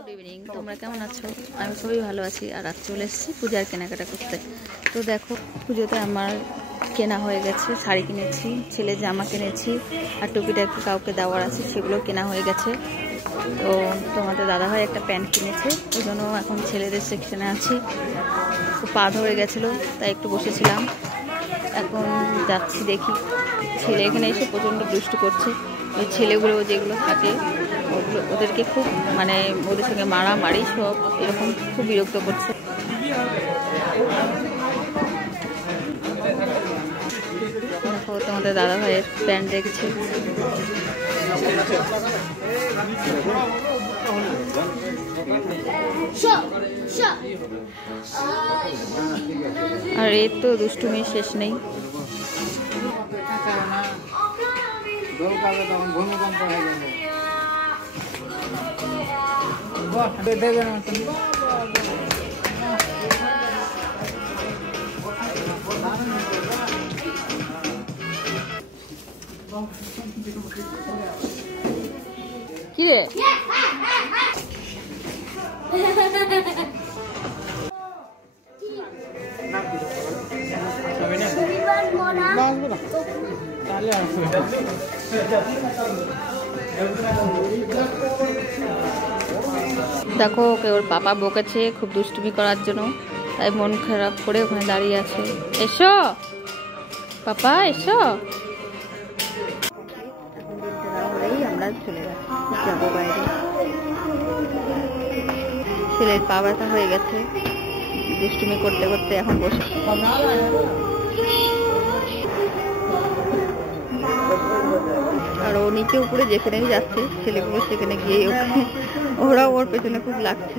Good evening, তোমরা কেমন আছো? আমি খুবই ভালো আছি। আর আজ চলে এসেছি পূজার কেনাকাটা করতে। তো দেখো, পুজোতে আমার কেনা হয়ে গেছে। শাড়ি কিনেছি, ছেলে জামা কিনেছি, আর টুকিটাকি কাউকে দেওয়ার আছে সেগুলো কেনা হয়ে গেছে। তো তোমাদের দাদাভাই একটা প্যান্ট কিনেছে, ওই জন্য এখন ছেলেদের সেকশনে আছি। খুব পা ধরে গেছিলো, তাই একটু বসেছিলাম। এখন যাচ্ছি, দেখি। ছেলে এখানে এসে প্রচণ্ড দুষ্টু করছে। ওই ছেলেগুলো যেগুলো থাকে ওদেরকে খুব মানে ওদের সঙ্গে মারামারি সব এরকম খুব বিরক্ত করছে। দেখো, তোমাদের দাদা ভাইয়ের প্যান্ট দেখছে। আর এর তো দুষ্টুমি শেষ নেই। কি রে? দেখো, ওকে ওর পাপা বকেছে খুব দুষ্টুমি করার জন্য, তাই মন খারাপ করে ওখানে দাঁড়িয়ে আছে। এসো পাপা, এসো। আমরা চলে যাবো বাইরে। ছেলের পা ব্যথা হয়ে গেছে দুষ্টুমি করতে করতে, এখন বসে। আর ও নিচে উপরে যেখানেই যাচ্ছে ছেলেগুলো সেখানে গিয়ে ওরাও ওর পেছনে খুব লাগছে।